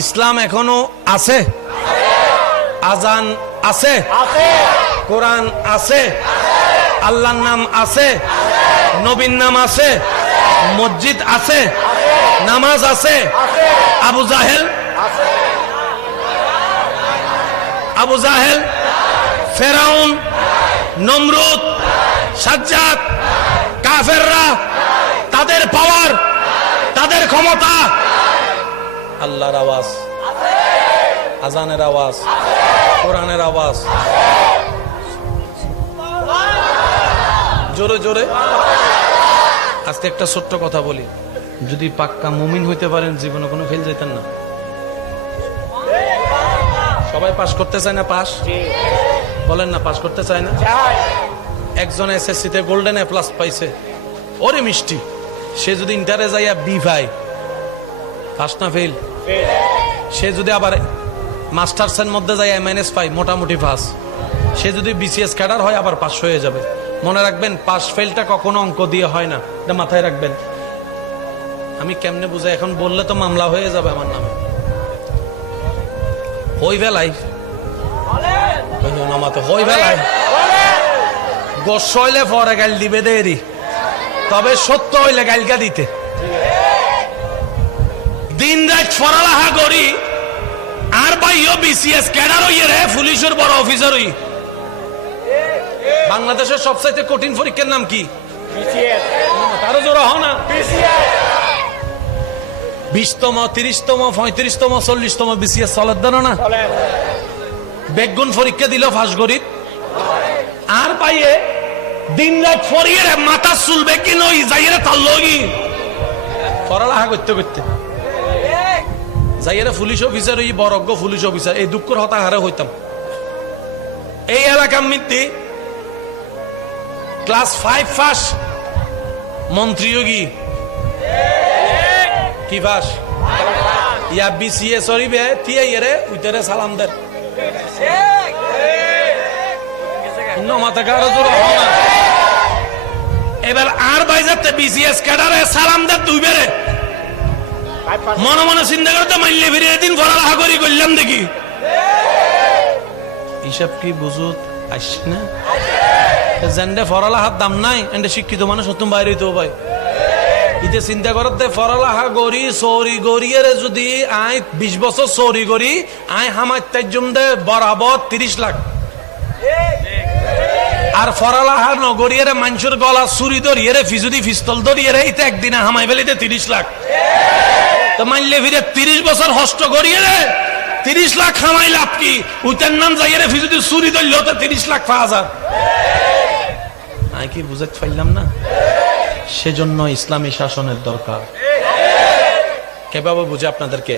ইসলাম এখনো আছে, আজান আছে, কোরআন আছে, আল্লাহর নাম আছে, নবীর নাম আছে, মসজিদ আছে, নামাজ আছে। আবু জাহেল, ফেরাউন, নমরুদ, সাজ্জাদ, কাফেররা, তাদের পাওয়ার, তাদের ক্ষমতা, আল্লাহর আওয়াজ, আজানের আওয়াজ, কোরআনের আওয়াজ, জোরে জোরে। আজকে একটা ছোট্ট কথা বলি, যদি পাক্কা মুমিন হইতে পারেন জীবনে কোনো ফেল যেতেন না। সবাই পাস করতে চায় না? পাস বলেন না, পাস করতে চায় না? একজন এসএসসি তে গোল্ডেন এ প্লাস পাইছে, ওরে মিষ্টি। সে যদি ইন্টারে যাইয়া বি ভাই, পাস না ফেল? সে যদি আবার মাস্টার্সের মধ্যে যাই এমএনএস পাই, মোটামুটি পাস। সে যদি বিসিএস ক্যাডার হয় আবার পাস হয়ে যাবে। মনে রাখবেন, পাস ফেলটা কখনো অঙ্ক দিয়ে হয় না, এটা মাথায় রাখবেন। আমি কেমনে বুঝাই, এখন বললে তো মামলা হয়ে যাবে আমার নামে। হই বেলাই হই বেলাই গোস হইলে পরে গাল দিবে দেরি, তবে সত্য হইলে গালকা দিতে। দিন রাত পড়ালেখা করি আর ভাইও বিসিএস ক্যাডার হইয়ে রে, পুলিশের বড় অফিসার হই। বাংলাদেশের সবচাইতে কঠিন পরীক্ষার নাম কি? তারও জোর হ না। 20তম, 30তম, 35তম, 40তম বিসিএস চলের দানো না। বেগুন পরীক্ষা দিল ফাঁস গরিব আর পাইয়ে দিন রাত ফরিয়ে মাথা চুলবে কি নই যাইয়ে তার লগি পড়ালেখা করতে করতে যাইয়ে পুলিশ অফিসার হই, বরজ্ঞ পুলিশ অফিসার। এই দুঃখের হতাহারে হইতাম। এই এলাকার মধ্যে ক্লাস 5 পাস মন্ত্রীও কি পাস ইয়া বিসিএস হরিবে তিয়া ইয়ে উইটারে সালাম দের মাথা কারো জোর না। এবার আর বাইজাতে বিসিএস ক্যাডারে সালাম দের দুই বেড়ে মনে মনে চিন্তা করতে মাইলে ফিরে দিন পড়ালেখা করি করলাম দেখি হিসাব কি বুঝুত আস না। জেন্ডে পড়ালেখার দাম নাই, এন্ডে শিক্ষিত মানুষ নতুন বাইরে হইতেও পাই। ইতে চিন্তা করতে পড়ালেখা করি চৌরি গড়িয়ে যদি আই 20 বছর চৌরি করি আই হামার তাইজম দে বরাবর 30 লাখ। আর পড়ালেখা নগরিয়ে মানুষের গলা চুরি ধরিয়ে ফিজুদি পিস্তল ধরিয়ে ইতে একদিনে হামাই ফেলিতে 30 লাখ। তো মানলে ফিরে 30 বছর হস্ত করিয়ে 30 লাখ হামাই লাভ কি? উইটার নাম যাইয়ে ফিজুদি চুরি ধরলেও তো 30 লাখ পাওয়া যায়। আই কি বুঝাতে পারলাম না? সেজন্য ইসলামী শাসনের দরকার। কিভাবে বুঝে আপনাদেরকে